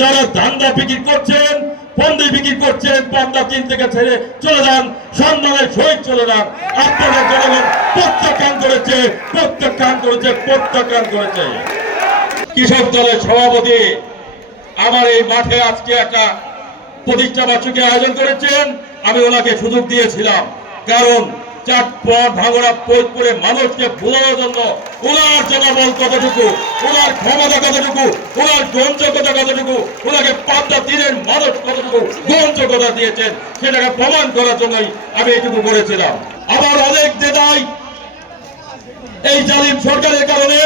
যারা ধান্দা বিক্রি করছেন, বন্দি বিক্রি করছেন, পদ্মা 3 থেকে ছেড়ে চলে যান, সম্মানের সহিত চলে যান। আপনাদের জনগণ প্রত্যাখ্যান করেছে, প্রত্যাখ্যান করেছে, প্রত্যাখ্যান করেছে। কৃষক দলের সভাপতি আমার এই মাঠে আজকে একটা প্রতিষ্ঠা বার্ষিকী আয়োজন করেছেন। আমি ওনাকে সুযোগ দিয়েছিলাম, কারণ চাটপট ভাঙড়া ফরিদপুরে মানুষকে বোঝানোর জন্য ওনার জনবল কতটুকু, ওনার ক্ষমতা কতটুকু, ওনার গ্রহণযোগ্যতা কতটুকু, ওনাকে পদ্মা 3-এর মানুষ কতটুকু গ্রহণযোগ্যতা দিয়েছেন সেটাকে প্রমাণ করার জন্যই আমি এইটুকু করেছিলাম। আবার অনেক নেতাই এই জালিম সরকারের কারণে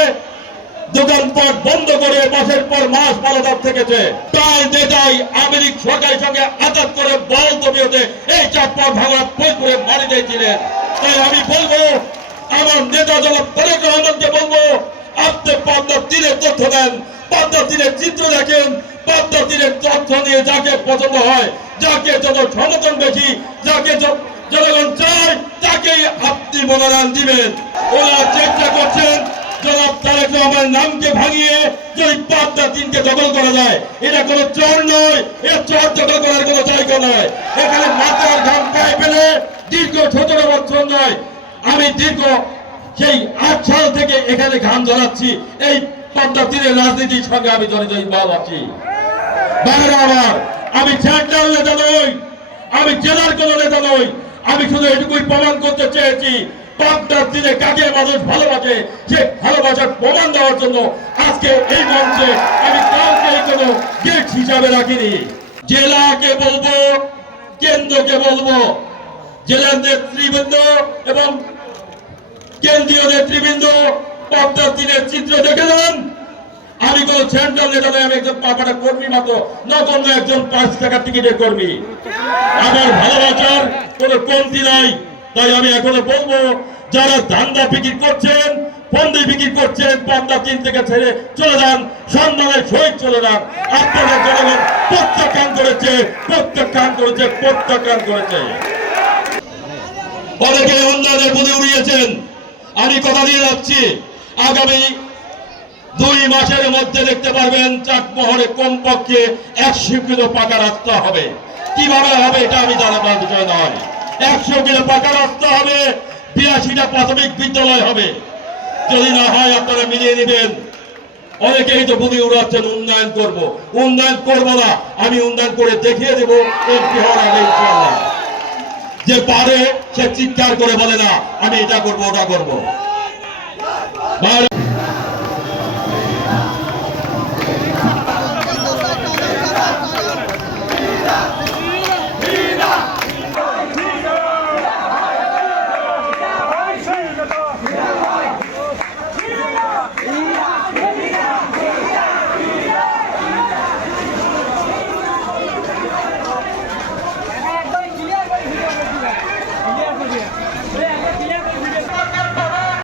দোকানপাট বন্ধ করে মাসের পর মাস পালাদার থেকেছে। তাই নেতাই আমেরিক সরকারের সঙ্গে আঘাত করে বল তবিয়তে এই চাটপট ভাঙড়া ফরিদপুরে মারি দিয়েছিলেন। তাই আমি বলবো, আমার নেতা জনাব তারেক রহমানকে বলবো, আপনি পদ্মা 3-এর তথ্য দেন, পদ্মা 3-এর চিত্র দেখেন, পদ্মা 3-এর তথ্য নিয়ে যাকে পছন্দ হয়, যাকে যত সমর্থন বেশি, যাকে জনগণ চায় তাকেই আপনি মনোনয়ন দিবেন। ওরা চেষ্টা করছেন জনাব তারেক রহমানের নামকে ভাঙিয়ে যদি পদ্মা 3কে দখল করা যায়, এটা কোনো চর নয়, এর চর দখল করার কোনো জায়গা নয়। এখানে মাথার ঘাম পায়ে ফেলে দীর্ঘ 17 বছর নয়, আমি দীর্ঘ সেই 8 সাল থেকে এখানে ঘাম ঝরাচ্ছি। এই পদ্মা 3-এর রাজনীতির সঙ্গে আমি জড়িত আছি। আমার আমি সেন্ট্রাল নেতা নই, আমি জেলার কোন নেতা নই, আমি শুধু এটুকুই প্রমাণ করতে চেয়েছি পদ্মা 3-এ কাকে মানুষ ভালোবাসে, সে ভালোবাসার প্রমাণ দেওয়ার জন্য আজকে এই মঞ্চে আমি কাউকে কোনো গেট হিসাবে রাখিনি। জেলাকে বলবো, কেন্দ্রকে বলবো, জেলার নেতৃবৃন্দ এবং কেন্দ্রীয় নেতৃবৃন্দ পদ্মা 3-এর চিত্র দেখে নেন। আমি কোন সেন্ট্রাল নেতা নয়, আমি একজন পাপাটা কর্মী মতো নগণ্য একজন 5 টাকার টিকিটের কর্মী। আমার ভালোবাসার কোন কমতি নাই। তাই আমি এখনো বলবো, যারা ধান্দা বিক্রি করছেন, বন্দি বিক্রি করছেন, পদ্মা 3 থেকে ছেড়ে চলে যান, সম্মানের সহিত চলে যান। আপনাদের জনগণ প্রত্যাখ্যান করেছে, প্রত্যাখ্যান করেছে, প্রত্যাখ্যান করেছে। অনেকে উন্নয়নের বুঝে উড়িয়েছেন। আমি কথা দিয়ে যাচ্ছি, আগামী 2 মাসের মধ্যে দেখতে পারবেন চাটমোহরে কমপক্ষে 100 কিলো পাকা রাস্তা হবে। কিভাবে হবে এটা আমি জানার বিষয় নয়। 100 কিলো পাকা রাস্তা হবে, 82টা প্রাথমিক বিদ্যালয় হবে। যদি না হয় আপনারা মিলিয়ে নেবেন। অনেকেই তো বুদ্ধি উড়াচ্ছেন উন্নয়ন করব, উন্নয়ন করবো না, আমি উন্নয়ন করে দেখিয়ে দেবো এমপি হওয়ার আগে ইনশাআল্লাহ। যে পারে সে চিৎকার করে বলে না আমি এটা করবো ওটা করবো।